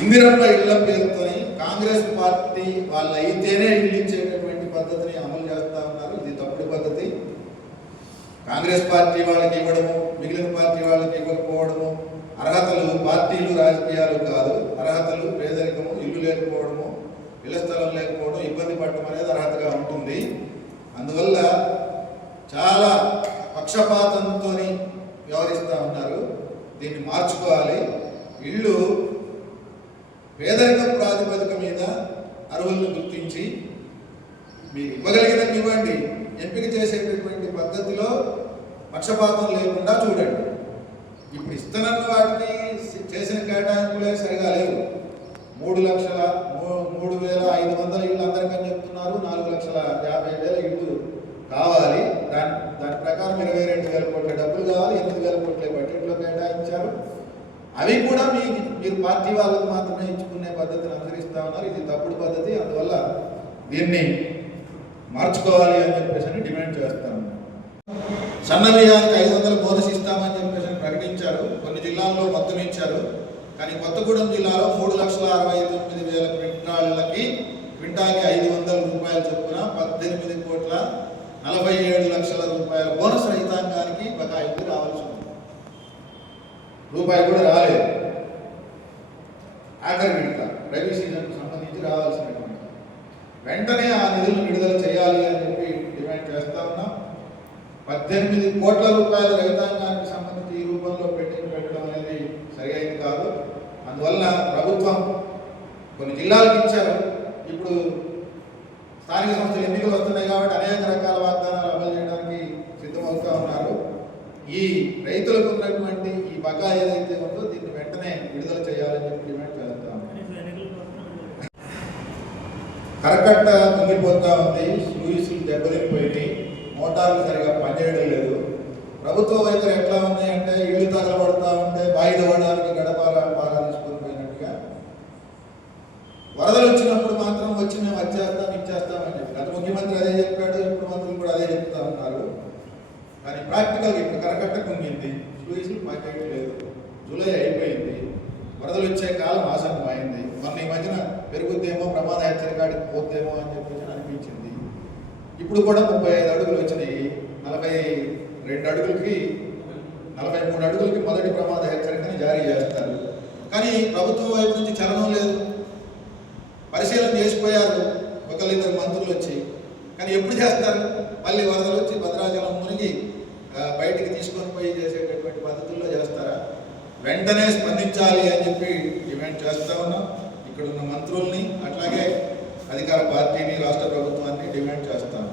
ఇందిరమ్మ ఇళ్ల పేరుతోని కాంగ్రెస్ పార్టీ వాళ్ళు అయితేనే ఇల్లు ఇచ్చేటటువంటి పద్ధతిని అమలు చేస్తా ఉన్నారు. ఇది తప్పుడు పద్ధతి. కాంగ్రెస్ పార్టీ వాళ్ళకి ఇవ్వడము, మిగిలిన పార్టీ వాళ్ళకి ఇవ్వకపోవడము, అర్హతలు పార్టీలు రాజకీయాలు కాదు. అర్హతలు పేదరికము, ఇల్లు లేకపోవడము, ఇళ్ల స్థలం లేకపోవడం, ఇబ్బంది పడటం అనేది అర్హతగా ఉంటుంది. అందువల్ల చాలా పక్షపాతంతో వ్యవహరిస్తూ ఉన్నారు. దీన్ని మార్చుకోవాలి. ఇళ్ళు పేదరిక ప్రాతిపదిక మీద అర్హులను గుర్తించి మీరు ఇవ్వగలిగినట్టు ఇవ్వండి. ఎంపిక చేసేటటువంటి పద్ధతిలో పక్షపాతం లేకుండా చూడండి. ఇప్పుడు ఇస్తున్న వాటికి చేసిన కేటాయింపులే సరిగా లేవు. 3,05,000 ఇళ్ళు అందరికని చెప్తున్నారు. 4,50,000 ఇళ్ళు కావాలి. దాని ప్రకారం 22,000 కోట్ల డబ్బులు కావాలి. 8,000 కోట్ల బడ్జెట్లో కేటాయించారు. అవి కూడా మీరు పార్టీ వాళ్ళకు మాత్రమే ఇచ్చుకునే పద్ధతిని అనుసరిస్తూ ఉన్నారు. ఇది తప్పుడు పద్ధతి. అందువల్ల దీన్ని మార్చుకోవాలి అని చెప్పేసి డిమాండ్ చేస్తాను. సన్న బియ్యానికి 500 బోనస్ ఇస్తామని చెప్పేసి ప్రకటించారు. కొన్ని జిల్లాల్లో మొత్తం ఇచ్చారు. కానీ కొత్తగూడెం జిల్లాలో 3,69,000 క్వింటాళ్ళకి క్వింటాల్కి 500 రూపాయలు చొప్పున 18,47,00,000 రూపాయల బోనస్ రైతాంగానికి బకాయికి రావాల్సి ఉంది. రూపాయి కూడా రాలేదు. ఆఖరి విడత రబీ సీజన్కు సంబంధించి రావాల్సినటువంటి వెంటనే ఆ నిధులను విడుదల చేయాలి అని చెప్పి డిమాండ్ చేస్తా ఉన్నాం. 18 కోట్ల రూపాయల రైతాంగానికి సంబంధించి ఈ రూపంలో పెట్టడం అనేది సరైనది కాదు. అందువల్ల ప్రభుత్వం కొన్ని జిల్లాలకు ఇచ్చారు. ఇప్పుడు స్థానిక సంస్థలు ఎన్నికలు వస్తున్నాయి కాబట్టి అనేక రకాల వాగ్దానాలు అమలు చేయడానికి సిద్ధమవుతూ ఉన్నారు. ఈ రైతులకు ఉన్నటువంటి ఈ బకాయి ఏదైతే ఉందో దీన్ని వెంటనే విడుదల చేయాలని చెప్పి డిమాండ్ చేస్తాం. కరకట్ట కుంగిపోతా ఉంది. స్లూయిస్లు దెబ్బతినిపోయి మోటార్లు సరిగా పనిచేయడం లేదు. ప్రభుత్వ వైఖరి ఎట్లా ఉంది అంటే ఇళ్ళు తగలబడతా ఉంటే బాయి తవ్వడానికి గడపారా తీసుకొని పోయినట్టుగా. వరదలు వచ్చినప్పుడు మాత్రం వచ్చి మేము ఇచ్చేస్తామని చెప్పి గత ముఖ్యమంత్రి అదే చెప్పాడు. ఇప్పుడు మంత్రులు కూడా అదే చెప్తా ఉన్నారు. కానీ ప్రాక్టికల్గా ఇప్పుడు కరకట్ట కుంగింది, స్లూయిస్లు పనిచేయట్లేదు. జూలై అయిపోయింది. వరదలు వచ్చే కాలం ఆసన్నమైంది. మొన్న ఈ మధ్యన పెరుగుద్దేమో, ప్రమాద హెచ్చరికాడికి పోద్దేమో అని చెప్పేసి అనిపించింది. ఇప్పుడు కూడా 35 అడుగులు వచ్చినాయి. 42 అడుగులకి 43 అడుగులకి మొదటి ప్రమాద హెచ్చరికని జారీ చేస్తారు. కానీ ప్రభుత్వం వైపు నుంచి చలనం లేదు. పరిశీలన చేసిపోయారు ఒకళ్ళిద్దరు మంత్రులు వచ్చి. కానీ ఎప్పుడు చేస్తారు? మళ్ళీ వరదలు వచ్చి భద్రాచలం మునిగి బయటికి తీసుకొని పోయి చేసేటటువంటి పద్ధతుల్లో చేస్తారా? వెంటనే స్పందించాలి అని చెప్పి డిమాండ్ చేస్తా ఉన్నాం. ఇక్కడ ఉన్న మంత్రుల్ని అట్లాగే అధికార పార్టీని, రాష్ట్ర ప్రభుత్వాన్ని డిమాండ్ చేస్తాం.